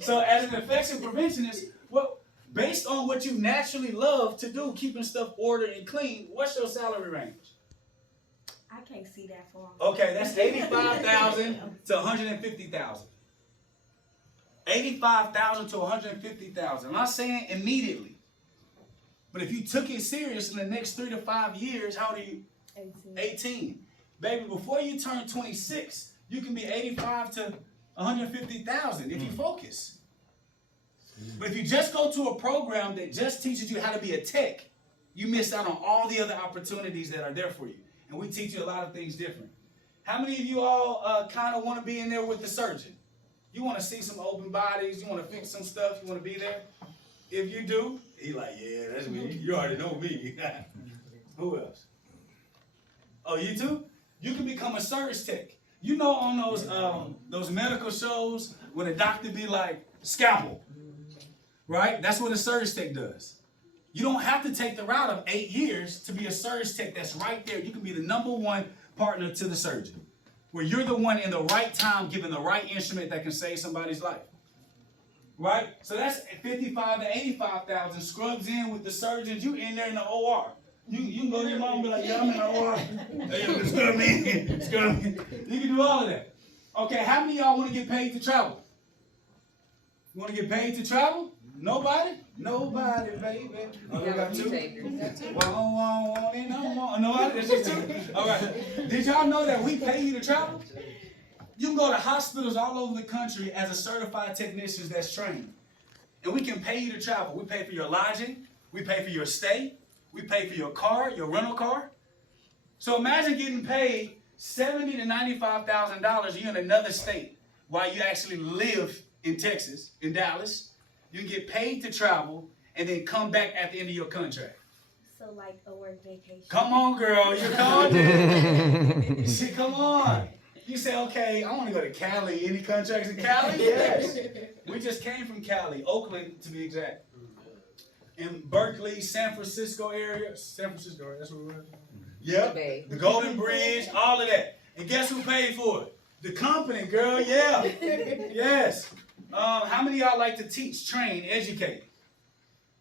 So as an infection preventionist, well, based on what you naturally love to do, keeping stuff ordered and clean, what's your salary range? I can't see that far. Okay, that's 85,000 to 150,000. 85,000 to 150,000. I'm not saying immediately, but if you took it serious in the next 3 to 5 years, how old are you? 18. 18. Baby, before you turn 26, you can be 85 to 150,000 if you focus. But if you just go to a program that just teaches you how to be a tech, you miss out on all the other opportunities that are there for you. And we teach you a lot of things different. How many of you all kind of want to be in there with the surgeon? You want to see some open bodies, you want to fix some stuff, you want to be there? If you do, he's like, yeah, that's me. You already know me. Who else? Oh, you too? You can become a service tech. You know on those medical shows when a doctor be like, scalpel, right? That's what a surge tech does. You don't have to take the route of 8 years to be a surge tech. That's right there. You can be the #1 partner to the surgeon, where you're the one in the right time giving the right instrument that can save somebody's life. Right? So that's 55 to 85,000 scrubs in with the surgeons. You in there in the OR. You can go to your mom and be like, yeah, I'm in the OR. Hey, scrub me. Scrub me. You can do all of that. Okay, how many of y'all want to get paid to travel? You want to get paid to travel? Nobody? Nobody, baby. Oh, we got 2? Nobody? That's just 2? All right. Did y'all know that we pay you to travel? You can go to hospitals all over the country as a certified technician that's trained. And we can pay you to travel. We pay for your lodging. We pay for your stay. We pay for your car, your rental car. So imagine getting paid $70,000 to $95,000. You're in another state while you actually live in Texas, in Dallas. You can get paid to travel and then come back at the end of your contract. So like a work vacation. Come on, girl. You called it. See, come on. You say, okay, I want to go to Cali. Any contracts in Cali? Yes. We just came from Cali, Oakland to be exact. In Berkeley, San Francisco area. San Francisco, that's where we were. Yep. The Golden Bridge, all of that. And guess who paid for it? The company, girl. Yeah. Yes. How many of y'all like to teach, train, educate?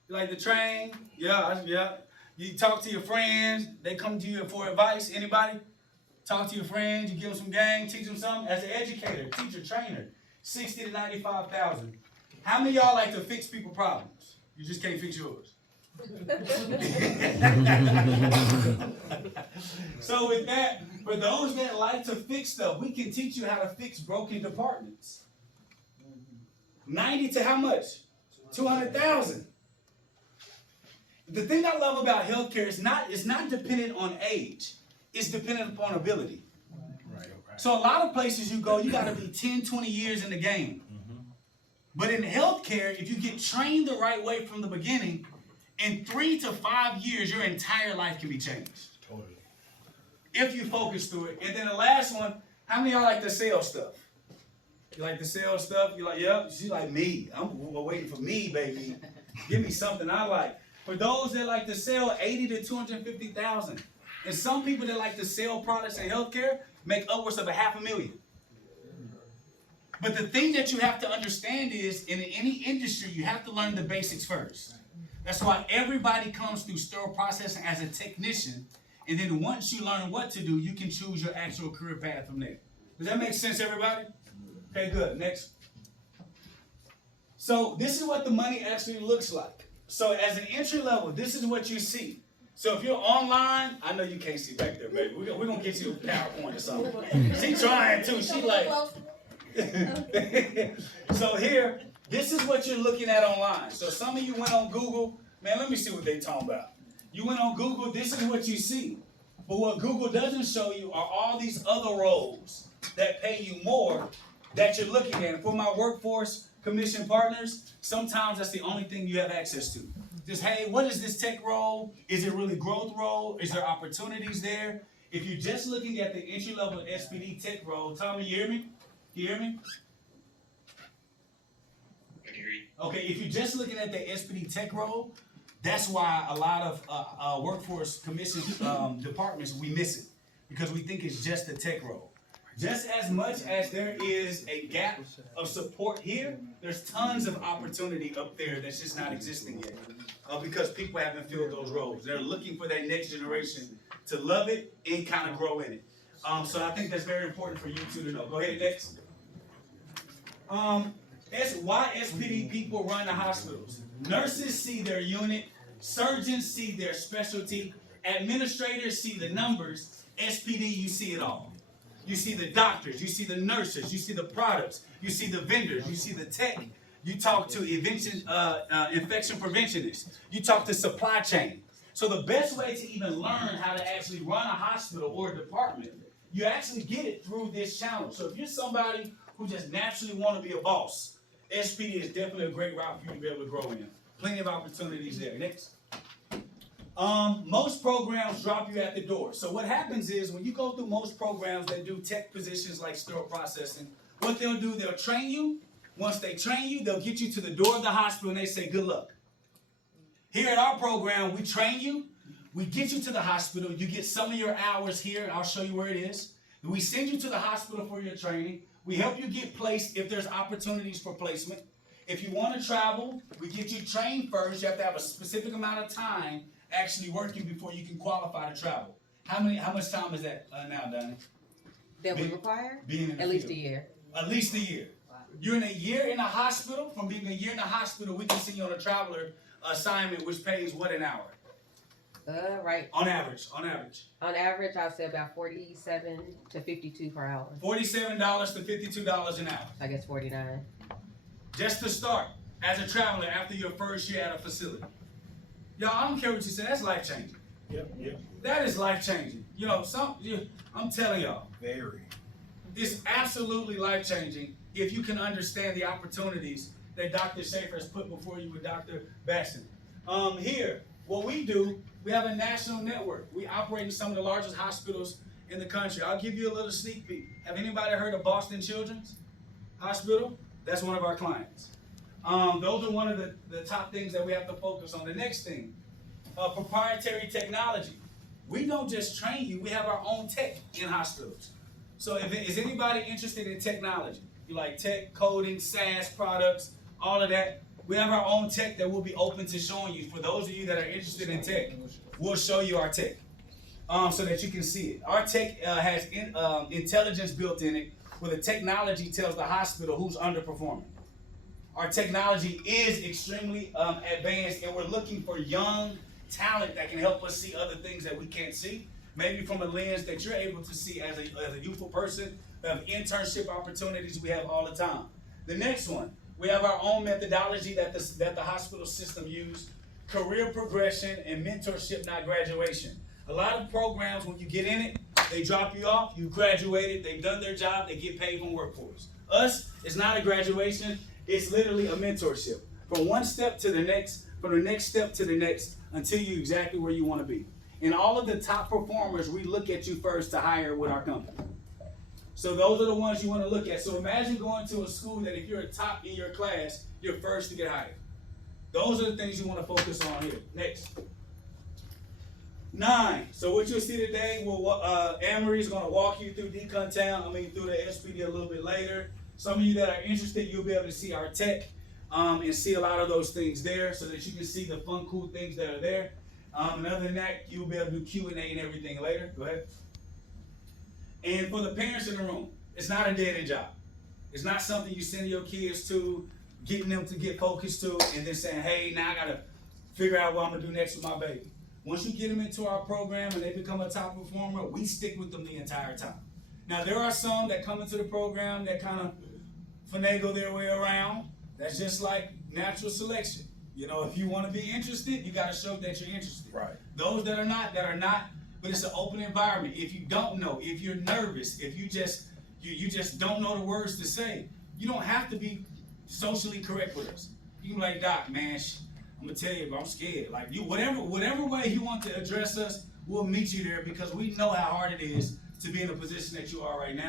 You like to train? Yeah. You talk to your friends. They come to you for advice. Anybody? Talk to your friends. You give them some game. Teach them something. As an educator, teacher, trainer, 60 to 95,000. How many of y'all like to fix people problems? You just can't fix yours. So with that, for those that like to fix stuff, we can teach you how to fix broken departments. 90 to how much? 200,000. The thing I love about healthcare is not dependent on age. It's dependent upon ability. Right. So a lot of places you go, you got to be 10, 20 years in the game. But in healthcare, if you get trained the right way from the beginning, in 3 to 5 years, your entire life can be changed. Totally. If you focus through it. And then the last one, how many of y'all like to sell stuff? You like to sell stuff? You're like, yep. She's like, me. I'm waiting for me, baby. Give me something I like. For those that like to sell, 80 to 250,000. And some people that like to sell products in healthcare make upwards of $500,000. But the thing that you have to understand is, in any industry, you have to learn the basics first. That's why everybody comes through sterile processing as a technician, and then once you learn what to do, you can choose your actual career path from there. Does that make sense, everybody? Okay, good. Next. So this is what the money actually looks like. So as an entry level, this is what you see. So if you're online, I know you can't see back there, baby. We're going to get you a PowerPoint or something. She's trying too. She like... So here, this is what you're looking at online. So some of you went on Google. Man, let me see what they talking about. You went on Google, this is what you see. But what Google doesn't show you are all these other roles that pay you more that you're looking at. And for my workforce commission partners, sometimes that's the only thing you have access to. Just, hey, what is this tech role? Is it really growth role? Is there opportunities there? If you're just looking at the entry-level SPD tech role, Tommy, you hear me? You hear me? I can hear you. Okay, if you're just looking at the SPD tech role, that's why a lot of workforce commission departments, we miss it. Because we think it's just a tech role. Just as much as there is a gap of support here, there's tons of opportunity up there that's just not existing yet. Because people haven't filled those roles. They're looking for that next generation to love it and kind of grow in it. So I think that's very important for you two to know. Go ahead, next. Why SPD people run the hospitals. Nurses see their unit, surgeons see their specialty, administrators see the numbers, SPD, you see it all. You see the doctors, you see the nurses, you see the products, you see the vendors, you see the tech. You talk to infection preventionists. You talk to supply chain. So the best way to even learn how to actually run a hospital or a department, you actually get it through this channel. So if you're somebody who just naturally want to be a boss, SPD is definitely a great route for you to be able to grow in. Plenty of opportunities there. Next. Most programs drop you at the door. So what happens is when you go through most programs that do tech positions like sterile processing, what they'll do, they'll train you. Once they train you, they'll get you to the door of the hospital and they say, good luck. Here at our program, we train you. We get you to the hospital. You get some of your hours here. I'll show you where it is. We send you to the hospital for your training. We help you get placed if there's opportunities for placement. If you want to travel, we get you trained first. You have to have a specific amount of time actually working before you can qualify to travel. How much time is that now, Donnie? That we require? Being in the At least a field. year. At least a year. You're in a year in a hospital. From being a year in a hospital, we can send you on a traveler assignment, which pays what an hour? Right. On average. On average, I'd say about 47 to 52 per hour. $47 to $52 an hour. I guess 49. Just to start as a traveler after your first year at a facility. Y'all, I don't care what you say. That's life changing. Yep. That is life changing. You know, I'm telling y'all, Very. it's absolutely life changing if you can understand the opportunities that Dr. Schaefer has put before you with Dr. Baston. Here, what we do, we have a national network. We operate in some of the largest hospitals in the country. I'll give you a little sneak peek. Have anybody heard of Boston Children's Hospital? That's one of our clients. Those are one of the top things that we have to focus on. The next thing, proprietary technology. We don't just train you, we have our own tech in hospitals. So is anybody interested in technology? You like tech, coding, SaaS products, all of that? We have our own tech that we'll be open to showing you. For those of you that are interested in tech, we'll show you our tech so that you can see it. Our tech has intelligence built in it where the technology tells the hospital who's underperforming. Our technology is extremely advanced, and we're looking for young talent that can help us see other things that we can't see. Maybe from a lens that you're able to see as a youthful person. We have internship opportunities we have all the time. The next one, we have our own methodology that the hospital system use, career progression and mentorship, not graduation. A lot of programs, when you get in it, they drop you off, you graduated, they've done their job, they get paid from workforce. Us, it's not a graduation, it's literally a mentorship. From one step to the next, from the next step to the next, until you're exactly where you want to be. And all of the top performers, we look at you first to hire with our company. So those are the ones you want to look at. So imagine going to a school that if you're a top in your class, you're first to get hired. Those are the things you want to focus on here. Next. 9. So what you'll see today, Anne-Marie's going to walk you through through the SPD a little bit later. Some of you that are interested, you'll be able to see our tech and see a lot of those things there so that you can see the fun, cool things that are there. And other than that, you'll be able to do Q&A and everything later. Go ahead. And for the parents in the room, it's not a dead-end job. It's not something you send your kids to, getting them to get focused to, and then saying, hey, now I got to figure out what I'm going to do next with my baby. Once you get them into our program and they become a top performer, we stick with them the entire time. Now, there are some that come into the program that kind of finagle their way around. That's just like natural selection. You know, if you want to be interested, you got to show that you're interested. Right. Those that are not, but it's an open environment. If you don't know, if you're nervous, if you just don't know the words to say, you don't have to be socially correct with us. You can be like, Doc, man, I'm gonna tell you, I'm scared. Like whatever way you want to address us, we'll meet you there because we know how hard it is to be in the position that you are right now.